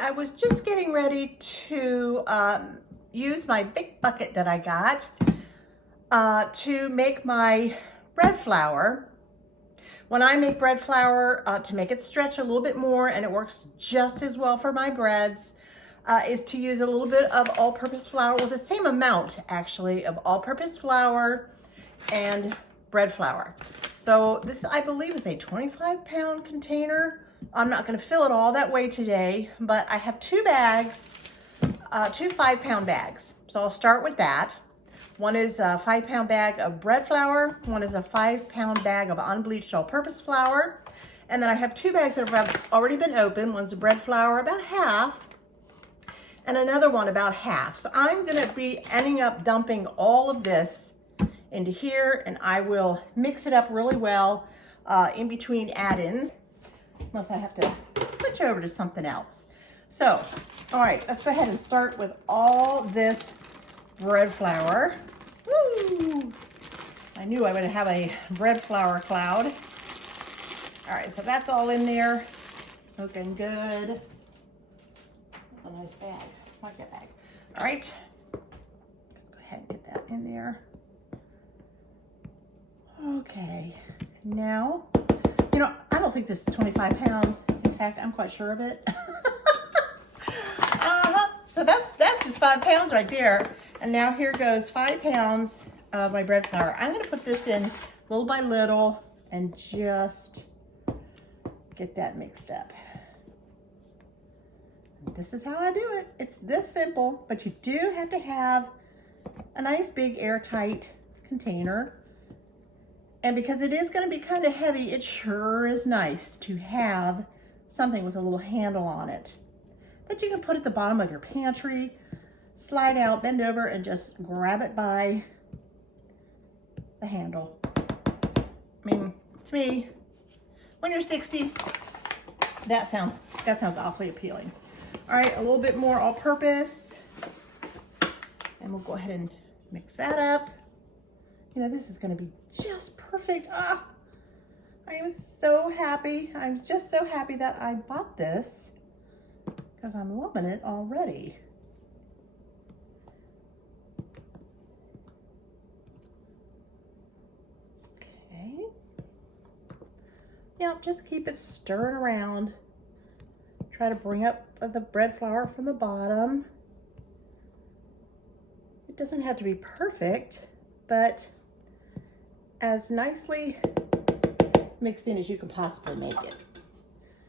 I was just getting ready to use my big bucket that I got to make my bread flour. When I make bread flour, to make it stretch a little bit more, and it works just as well for my breads, is to use a little bit of all-purpose flour, with the same amount actually of all-purpose flour and bread flour. So this, I believe, is a 25-pound container. I'm not going to fill it all that way today, but I have two bags, two 5-pound bags. So I'll start with that. One is a 5-pound bag of bread flour. One is a 5-pound bag of unbleached all-purpose flour. And then I have two bags that have already been opened. One's of bread flour, about half, and another one about half. So I'm going to be ending up dumping all of this into here, and I will mix it up really well in between add-ins, unless I have to switch over to something else. So, all right, let's go ahead and start with all this bread flour. Woo! I knew I would have a bread flour cloud. All right, so that's all in there, looking good. That's a nice bag. I like that bag. All right, let's go ahead and get that in there. Okay, now, you know, I don't think this is 25 pounds. In fact, I'm quite sure of it. So that's just 5 pounds right there. And now here goes 5 pounds of my bread flour. I'm gonna put this in little by little and just get that mixed up. This is how I do it. It's this simple, but you do have to have a nice big airtight container. And because it is going to be kind of heavy, it sure is nice to have something with a little handle on it that you can put at the bottom of your pantry, slide out, bend over, and just grab it by the handle. I mean, to me, when you're 60, that sounds awfully appealing. All right, a little bit more all-purpose, and we'll go ahead and mix that up. You know, this is going to be just perfect. I am so happy. I'm just so happy that I bought this because I'm loving it already. Okay. Yeah, just keep it stirring around. Try to bring up the bread flour from the bottom. It doesn't have to be perfect, but as nicely mixed in as you can possibly make it.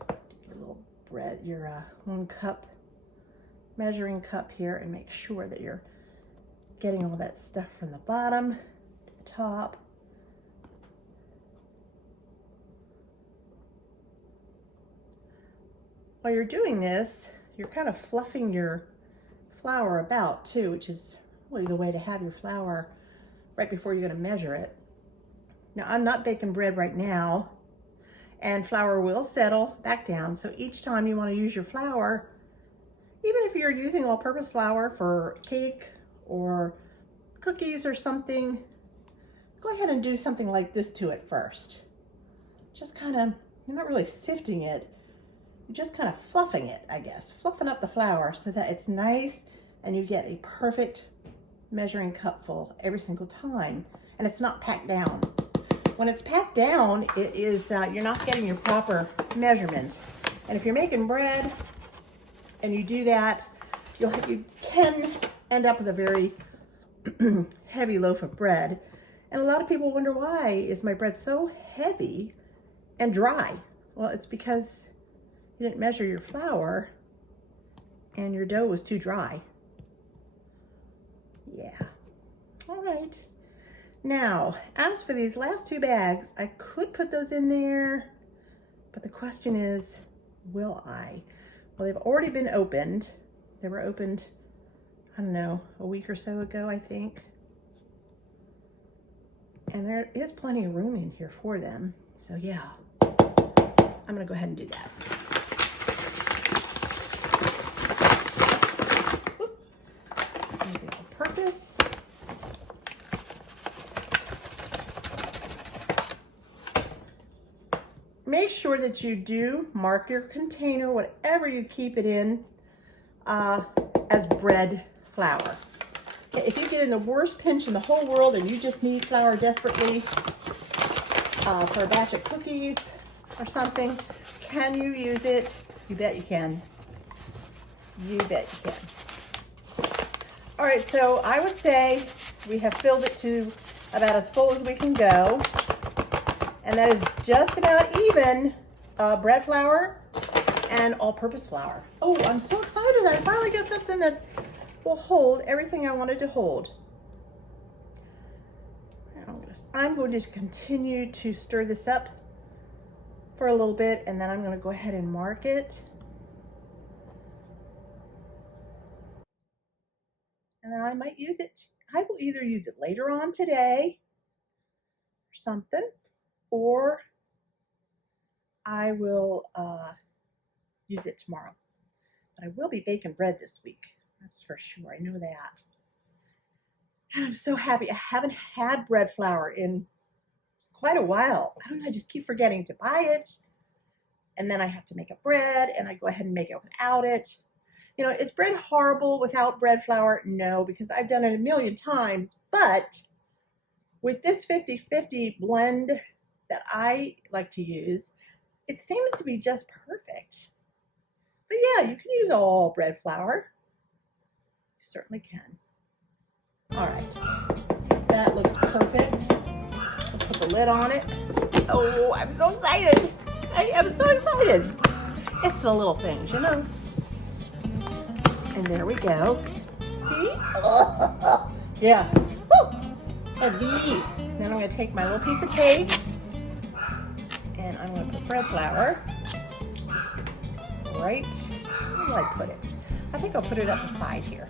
Take your little bread, your 1 cup measuring cup here, and make sure that you're getting all that stuff from the bottom to the top. While you're doing this, you're kind of fluffing your flour about too, which is really the way to have your flour right before you're going to measure it. Now, I'm not baking bread right now, and flour will settle back down. So each time you want to use your flour, even if you're using all-purpose flour for cake or cookies or something, go ahead and do something like this to it first. Just kind of, you're not really sifting it, you're just kind of fluffing it, I guess. Fluffing up the flour so that it's nice and you get a perfect measuring cup full every single time, and it's not packed down. When it's packed down, it is you're not getting your proper measurement. And if you're making bread and you do that, you can end up with a very heavy loaf of bread. And a lot of people wonder, why is my bread so heavy and dry? Well, it's because you didn't measure your flour and your dough was too dry. Yeah. All right. Now, as for these last 2 bags, I could put those in there, but the question is, will I? Well, they've already been opened. They were opened, I don't know, a week or so ago, I think. And there is plenty of room in here for them. So yeah, I'm gonna go ahead and do that. Using all-purpose. Make sure that you do mark your container, whatever you keep it in, as bread flour. Okay, if you get in the worst pinch in the whole world and you just need flour desperately for a batch of cookies or something, can you use it? You bet you can. You bet you can. All right, so I would say we have filled it to about as full as we can go. And that is just about even bread flour and all-purpose flour. Oh, I'm so excited. I finally got something that will hold everything I wanted to hold. I'm going to continue to stir this up for a little bit, and then I'm going to go ahead and mark it. And then I might use it. I will either use it later on today or something, or I will use it tomorrow. But I will be baking bread this week. That's for sure. I know that. And I'm so happy. I haven't had bread flour in quite a while. I don't know. I just keep forgetting to buy it. And then I have to make a bread, and I go ahead and make it without it. You know, is bread horrible without bread flour? No, because I've done it a million times. But with this 50-50 blend that I like to use, it seems to be just perfect. But yeah, you can use all bread flour. You certainly can. All right, that looks perfect. Let's put the lid on it. Oh, I'm so excited. I am so excited. It's the little things, you know. And there we go. See? Yeah. Woo! A V. Then I'm going to take my little piece of cake and I'm going to put bread flour right. Where do I put it? I think I'll put it at the side here.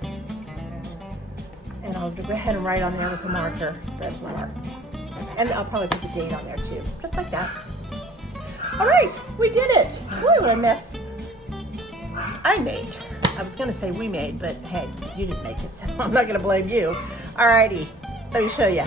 And I'll go ahead and write on there with a marker, bread flour. And I'll probably put the date on there too, just like that. All right, we did it. Boy, what a mess I made. I was gonna say we made, but hey, you didn't make it, so I'm not gonna blame you. All righty, let me show you.